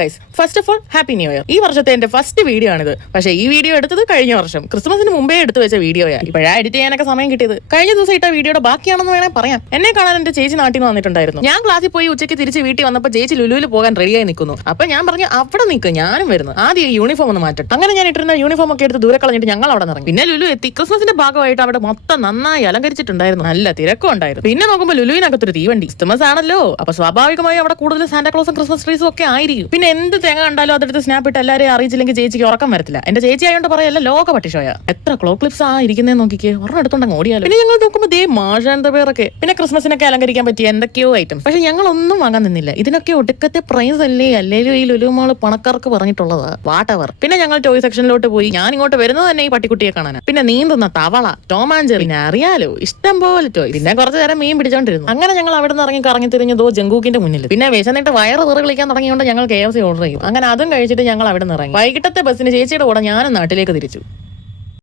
Guys, first of all happy new year. ഈ വർഷത്തെ എന്റെ ഫസ്റ്റ് വീഡിയോ ആണിത്. പക്ഷേ ഈ വീഡിയോ എടുത്തത് കഴിഞ്ഞ വർഷം ക്രിസ്മസിന് മുമ്പേ എടുത്തു വെച്ച വീഡിയോയാ. ഇപ്പോഴാ എഡിറ്റ് ചെയ്യാനൊക്കെ സമയം കിട്ടിയത്. കഴിഞ്ഞ ദിവസം ഇട്ട വീഡിയോയുടെ ബാക്കിയാണെന്ന് വേണേ പറയാം. എന്നെ കാണാൻ എന്റെ ചേച്ചി നാട്ടിൽ നിന്ന് വന്നിട്ടുണ്ടായിരുന്നു. ഞാൻ ക്ലാസ്സിൽ പോയി ഉച്ചയ്ക്ക് തിരിച്ച് വീട്ടിൽ വന്നപ്പോൾ ചേച്ചി ലുലുവിൽ പോകാൻ റെഡിയായി നിൽക്കുന്നു. അപ്പൊ ഞാൻ പറഞ്ഞു അവിടെ നിൽക്ക്, ഞാനും വരുന്നു. ആദ്യം യൂണിഫോം ഒന്ന് മാറ്റട്ടെ. അങ്ങനെ ഞാൻ ഇട്ടിരുന്ന യൂണിഫോം ഒക്കെ എടുത്ത് ദൂരെ കളഞ്ഞിട്ട് ഞങ്ങൾ അവിടെ ഇറങ്ങി. പിന്നെ ലുലു എത്തി. ക്രിസ്മസിന്റെ ഭാഗമായിട്ട് അവിടെ മൊത്തം നന്നായി അലങ്കരിച്ചിട്ടുണ്ടായിരുന്നു. നല്ല തിരക്കും ഉണ്ടായിരുന്നു. പിന്നെ നോക്കുമ്പോൾ ലുലുവിനകത്തൊരു തീവണ്ടി. ക്രിസ്മസ് ആണല്ലോ, അപ്പൊ സ്വാഭാവികമായി അവിടെ കൂടുതൽ സാന്റാക്ലോസും ക്രിസ്മസ് ട്രീസും ഒക്കെ ആയിരിക്കും. പിന്നെ എന്ത് തേങ്ങ കണ്ടാലും അതെടുത്ത് സ്നാപ്പ് ഇട്ട് എല്ലാവരെയും അറിയിച്ചില്ലെങ്കിൽ ചേച്ചിക്ക് ഉറക്കം വരത്തില്ല. എന്റെ ചേച്ചി ആയതുകൊണ്ട് പറയല്ല, ലോക പട്ടിഷോയ. എത്ര ക്ലോ ക്ലിപ്സ് ഇരിക്കുന്നേ നോക്കിക്കേ, ഒരെണ്ണം എടുത്തോണ്ടങ്ങ് ഓടിയാലോ. പിന്നെ ഞങ്ങൾ നോക്കുമ്പോൾ ദേ മാഷാന്റെ പേരൊക്കെ. പിന്നെ ക്രിസ്മസിനൊക്കെ അലങ്കരിക്കാൻ പറ്റിയ എന്തൊക്കെയോ ഐറ്റംസ്. പക്ഷെ ഞങ്ങൾ ഒന്നും വാങ്ങാൻ നിന്നില്ല. ഇതിനൊക്കെ ഒടുക്കത്തെ പ്രൈസ് അല്ലേ, അല്ലേലും ഈ ലുലു മാള് പണക്കാർക്ക് പറഞ്ഞിട്ടുള്ളതാ. വാട്ടവർ. പിന്നെ ഞങ്ങൾ ടോയ് സെക്ഷനിലോട്ട് പോയി. ഞാൻ ഇങ്ങോട്ട് വരുന്നത് തന്നെ ഈ പട്ടിക്കുട്ടിയെ കാണാനാ. പിന്നെ നീന്തുന്ന തവള, ടോമാഞ്ചെറി, പിന്നെ അറിയാലോ ഇഷ്ടം പോലെ ടോയ്. പിന്നെ കുറച്ചു നേരം മീൻ പിടിച്ചോണ്ടിരുന്നു. അങ്ങനെ ഞങ്ങൾ അവിടെ നിന്ന് ഇറങ്ങി കറങ്ങി തിരിഞ്ഞതോ ജങ്കൂക്കിന്റെ മുന്നിൽ. പിന്നെ വിശന്നിട്ട് വയറ് കളിക്കാൻ തുടങ്ങിയോണ്ട് ഞങ്ങൾ KFC ഓർഡർ ചെയ്യും. അങ്ങനെ അതും കഴിച്ചിട്ട് ഞങ്ങൾ അവിടെ നിന്ന് ഇറങ്ങി. വൈകിട്ടത്തെ ബസ്സിന് ചേച്ചിയുടെ കൂടെ ഞാനും നാട്ടിലേക്ക് തിരിച്ചു.